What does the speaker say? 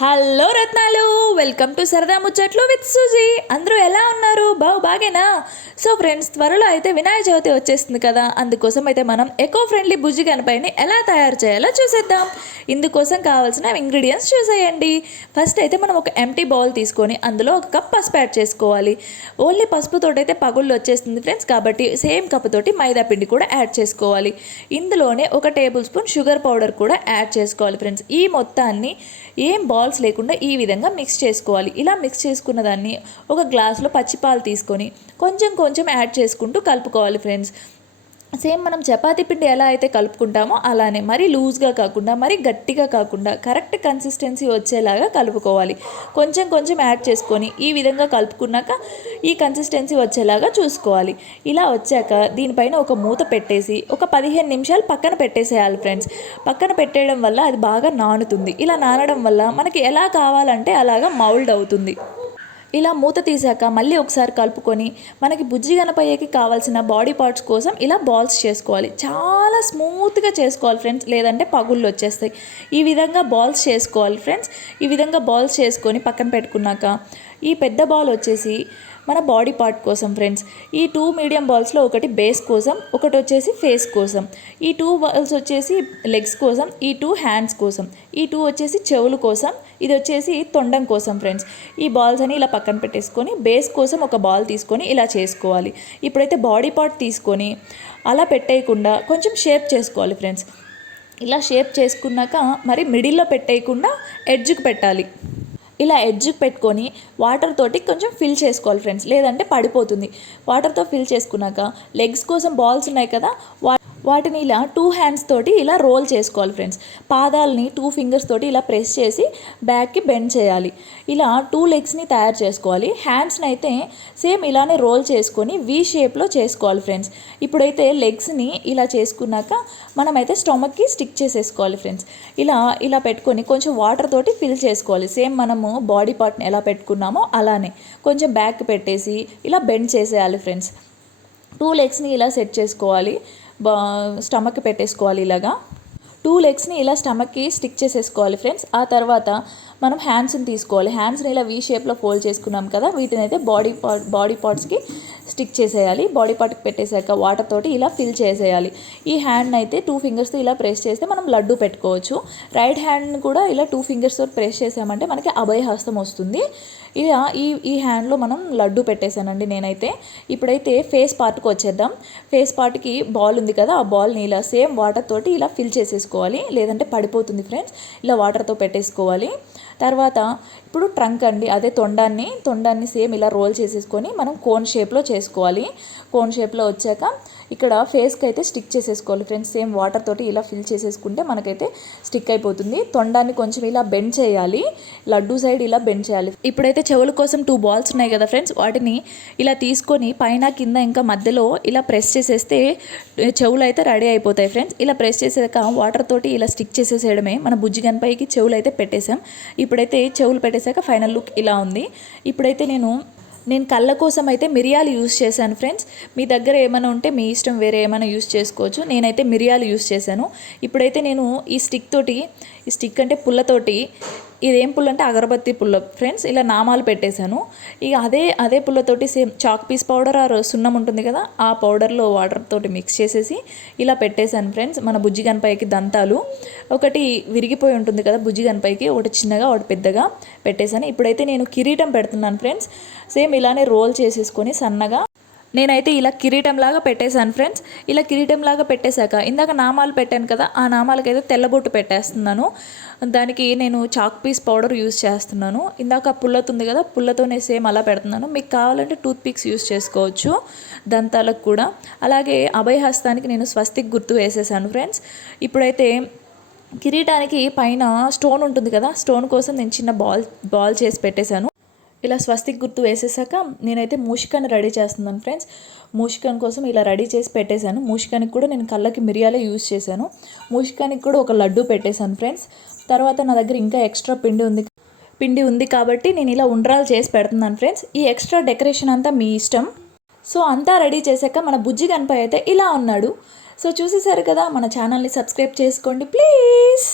Hello రత్నాలు welcome to సరదా ముచ్చట్లు విత్ సుజీ అందరూ ఎలా ఉన్నారు? బాగు బాగేనా సో ఫ్రెండ్స్ త్వరలో అయితే వినాయక చవితి వచ్చేస్తుంది కదా. అందుకోసం అయితే మనం ఎకో ఫ్రెండ్లీ బుజ్జి గణపైని ఎలా తయారు చేయాలో చూసేద్దాం. ఇందుకోసం కావాల్సిన ఇంగ్రీడియంట్స్ చూసేయండి. ఫస్ట్ అయితే మనం ఒక ఎంటీ బౌల్ తీసుకొని అందులో ఒక కప్ పసుపు యాడ్ చేసుకోవాలి. ఓన్లీ పసుపుతోటి అయితే పగుళ్ళు వచ్చేస్తుంది ఫ్రెండ్స్ కాబట్టి సేమ్ కప్పుతోటి మైదా పిండి కూడా యాడ్ చేసుకోవాలి. ఇందులోనే ఒక టేబుల్ స్పూన్ షుగర్ పౌడర్ కూడా యాడ్ చేసుకోవాలి ఫ్రెండ్స్ ఈ మొత్తాన్ని ఏం బాల్స్ లేకుండా ఈ విధంగా మిక్స్ చేసుకోవాలి. ఇలా మిక్స్ చేసుకున్న దాన్ని ఒక గ్లాస్లో పచ్చిపాలు తీసుకొని కొంచెం కొంచెం యాడ్ చేసుకుంటూ కలుపుకోవాలి ఫ్రెండ్స్ సేమ్ మనం చపాతీ పిండి ఎలా అయితే కలుపుకుంటామో అలానే మరీ లూజ్గా కాకుండా మరీ గట్టిగా కాకుండా కరెక్ట్ కన్సిస్టెన్సీ వచ్చేలాగా కలుపుకోవాలి. కొంచెం కొంచెం యాడ్ చేసుకొని ఈ విధంగా కలుపుకున్నాక ఈ కన్సిస్టెన్సీ వచ్చేలాగా చూసుకోవాలి. ఇలా వచ్చాక దీనిపైన ఒక మూత పెట్టేసి ఒక పదిహేను నిమిషాలు పక్కన పెట్టేసేయాలి ఫ్రెండ్స్. పక్కన పెట్టేయడం వల్ల అది బాగా నానుతుంది. ఇలా నానడం వల్ల మనకి ఎలా కావాలంటే అలాగా మౌల్డ్ అవుతుంది. ఇలా మూత తీసాక మళ్ళీ ఒకసారి కలుపుకొని మనకి బుజ్జి గణపయ్యకి కావాల్సిన బాడీ పార్ట్స్ కోసం ఇలా బాల్స్ చేసుకోవాలి. చాలా స్మూత్గా చేసుకోవాలి ఫ్రెండ్స్. లేదంటే పగుళ్ళు వచ్చేస్తాయి. ఈ విధంగా బాల్స్ చేసుకోవాలి ఫ్రెండ్స్. ఈ విధంగా బాల్స్ చేసుకొని పక్కన పెట్టుకున్నాక ఈ పెద్ద బాల్ వచ్చేసి మన బాడీ పార్ట్ కోసం ఫ్రెండ్స్. ఈ టూ మీడియం బాల్స్లో ఒకటి బేస్ కోసం ఒకటి వచ్చేసి ఫేస్ కోసం. ఈ టూ బాల్స్ వచ్చేసి లెగ్స్ కోసం ఈ టూ హ్యాండ్స్ కోసం. ఈ టూ వచ్చేసి చెవులు కోసం ఇది వచ్చేసి తొండం కోసం ఫ్రెండ్స్. ఈ బాల్స్ అని ఇలా పక్కన పెట్టేసుకొని బేస్ కోసం ఒక బాల్ తీసుకొని ఇలా చేసుకోవాలి. ఇప్పుడైతే బాడీ పార్ట్ తీసుకొని అలా పెట్టేయకుండా కొంచెం షేప్ చేసుకోవాలి ఫ్రెండ్స్. ఇలా షేప్ చేసుకున్నాక మరి మిడిల్లో పెట్టేయకుండా ఎడ్జ్కి పెట్టాలి. ఇలా ఎడ్జ్ పెట్టుకొని వాటర్ తోటి కొంచెం ఫిల్ చేసుకోవాలి ఫ్రెండ్స్. లేదంటే పడిపోతుంది. వాటర్తో ఫిల్ చేసుకున్నాక లెగ్స్ కోసం బాల్స్ ఉన్నాయి కదా వాటిని ఇలా టూ హ్యాండ్స్ తోటి ఇలా రోల్ చేసుకోవాలి ఫ్రెండ్స్ పాదాలని టూ ఫింగర్స్ తోటి ఇలా ప్రెస్ చేసి బ్యాక్కి బెండ్ చేయాలి. ఇలా టూ లెగ్స్ని తయారు చేసుకోవాలి. హ్యాండ్స్ని అయితే సేమ్ ఇలానే రోల్ చేసుకొని వి షేప్లో చేసుకోవాలి ఫ్రెండ్స్ ఇప్పుడైతే లెగ్స్ని ఇలా చేసుకున్నాక మనమైతే స్టమక్కి స్టిక్ చేసేసుకోవాలి ఫ్రెండ్స్ ఇలా ఇలా పెట్టుకొని కొంచెం వాటర్ తోటి ఫిల్ చేసుకోవాలి. సేమ్ మనము బాడీ పార్ట్ని ఎలా పెట్టుకున్నామో అలానే కొంచెం బ్యాక్ పెట్టేసి ఇలా బెండ్ చేసేయాలి ఫ్రెండ్స్ టూ లెగ్స్ని ఇలా సెట్ చేసుకోవాలి. స్టమక్ పెట్టేసుకోవాలి ఇలాగా. టూ లెగ్స్ని ఇలా స్టమక్కి స్టిక్ చేసేసుకోవాలి ఫ్రెండ్స్. ఆ తర్వాత మనం హ్యాండ్స్ని తీసుకోవాలి. హ్యాండ్స్ని ఇలా వీ షేప్లో ఫోల్డ్ చేసుకున్నాం కదా వీటిని అయితే బాడీ పార్ట్ బాడీ పార్ట్స్కి స్టిక్ చేసేయాలి. బాడీ పార్ట్కి పెట్టేశాక వాటర్ తోటి ఇలా ఫిల్ చేసేయాలి. ఈ హ్యాండ్ అయితే టూ ఫింగర్స్తో ఇలా ప్రెస్ చేస్తే మనం లడ్డు పెట్టుకోవచ్చు. రైట్ హ్యాండ్ని కూడా ఇలా టూ ఫింగర్స్తో ప్రెస్ చేసామంటే మనకి అభయహస్తం వస్తుంది. ఇలా ఈ ఈ హ్యాండ్లో మనం లడ్డు పెట్టేశానండి నేనైతే. ఇప్పుడైతే ఫేస్ పార్ట్కి వచ్చేద్దాం. ఫేస్ పార్ట్కి బాల్ ఉంది కదా ఆ బాల్ని ఇలా సేమ్ వాటర్ తోటి ఇలా ఫిల్ చేసేసుకోవాలి. లేదంటే పడిపోతుంది ఫ్రెండ్స్ ఇలా వాటర్తో పెట్టేసుకోవాలి. తర్వాత ఇప్పుడు ట్రంక్ అండి అదే తొండాన్ని తొండాన్ని సేమ్ ఇలా రోల్ చేసేసుకొని మనం కోన్ షేప్లో చేసుకోవాలి. కోన్ షేప్లో వచ్చాక ఇక్కడ ఫేస్కి అయితే స్టిక్ చేసేసుకోవాలి ఫ్రెండ్స్. సేమ్ వాటర్ తోటి ఇలా ఫిల్ చేసేసుకుంటే మనకైతే స్టిక్ అయిపోతుంది. తొండాన్ని కొంచెం ఇలా బెండ్ చేయాలి. లడ్డు సైడ్ ఇలా బెండ్ చేయాలి. ఇప్పుడైతే చెవుల కోసం టూ బాల్స్ ఉన్నాయి కదా ఫ్రెండ్స్. వాటిని ఇలా తీసుకొని పైన కింద ఇంకా మధ్యలో ఇలా ప్రెస్ చేసేస్తే చెవులు అయితే రెడీ అయిపోతాయి ఫ్రెండ్స్. ఇలా ప్రెస్ చేసాక వాటర్ తోటి ఇలా స్టిక్ చేసేసేయడమే. మన బుజ్జి గణపైకి చెవులు అయితే పెట్టేసాం ఇప్పుడైతే చెవులు పెట్టేశాక ఫైనల్ లుక్ ఇలా ఉంది. ఇప్పుడైతే నేను నేను కళ్ళ కోసం అయితే మిరియాలు యూస్ చేశాను ఫ్రెండ్స్. మీ దగ్గర ఏమైనా ఉంటే మీ ఇష్టం వేరే ఏమైనా యూస్ చేసుకోవచ్చు. నేనైతే మిరియాలు యూస్ చేశాను. ఇప్పుడైతే నేను ఈ స్టిక్ తోటి ఈ స్టిక్ అంటే పుల్లతోటి ఇదేం పుల్ల అంటే అగరబత్తి పుల్ల. ఫ్రెండ్స్ ఇలా నామాలు పెట్టేశాను. ఇక అదే అదే పుల్లతోటి same chalk piece powder or సున్నం ఉంటుంది కదా ఆ పౌడర్లో వాటర్ తోటి మిక్స్ చేసేసి ఇలా పెట్టేశాను ఫ్రెండ్స్ మన బుజ్జి గణపైకి దంతాలు. ఒకటి విరిగిపోయి ఉంటుంది కదా బుజ్జి గణపైకి ఒకటి చిన్నగా ఒకటి పెద్దగా పెట్టేశాను. ఇప్పుడైతే నేను కిరీటం పెడుతున్నాను ఫ్రెండ్స్ సేమ్ ఇలానే రోల్ చేసేసుకొని సన్నగా నేనైతే ఇలా కిరీటంలాగా పెట్టేశాను ఫ్రెండ్స్. ఇలా కిరీటం లాగా పెట్టేశాక ఇందాక నామాలు పెట్టాను కదా ఆ నామాలకైతే తెల్లబొట్టు పెట్టేస్తున్నాను. దానికి నేను చాక్ పీస్ పౌడర్ యూస్ చేస్తున్నాను. ఇందాక పుల్లతుంది కదా పుల్లతోనే సేమ్ అలా పెడుతున్నాను. మీకు కావాలంటే టూత్ పిక్స్ యూస్ చేసుకోవచ్చు దంతాలకు కూడా. అలాగే అభయహస్తానికి నేను స్వస్తిక్ గుర్తు వేసేసాను ఫ్రెండ్స్. ఇప్పుడైతే కిరీటానికి పైన స్టోన్ ఉంటుంది కదా స్టోన్ కోసం నేను చిన్న బాల్ బాల్ చేసి పెట్టేశాను. ఇలా స్వస్తిక్ గుర్తు వేసేసాక నేనైతే మూషికాన్ని రెడీ చేస్తున్నాను ఫ్రెండ్స్. మూషికాన్ కోసం ఇలా రెడీ చేసి పెట్టేశాను. మూషికానికి కూడా నేను కళ్ళకి మిరియాలే యూజ్ చేశాను. మూషికానికి కూడా ఒక లడ్డు పెట్టేశాను ఫ్రెండ్స్. తర్వాత నా దగ్గర ఇంకా ఎక్స్ట్రా పిండి ఉంది. పిండి ఉంది కాబట్టి నేను ఇలా ఉండ్రాలు చేసి పెడుతున్నాను ఫ్రెండ్స్. ఈ ఎక్స్ట్రా డెకరేషన్ అంతా మీ ఇష్టం. సో అంతా రెడీ చేశాక మన బుజ్జి గణపతి అయితే ఇలా ఉన్నాడు. సో చూసేసారు కదా మన ఛానల్ని సబ్స్క్రైబ్ చేసుకోండి ప్లీజ్.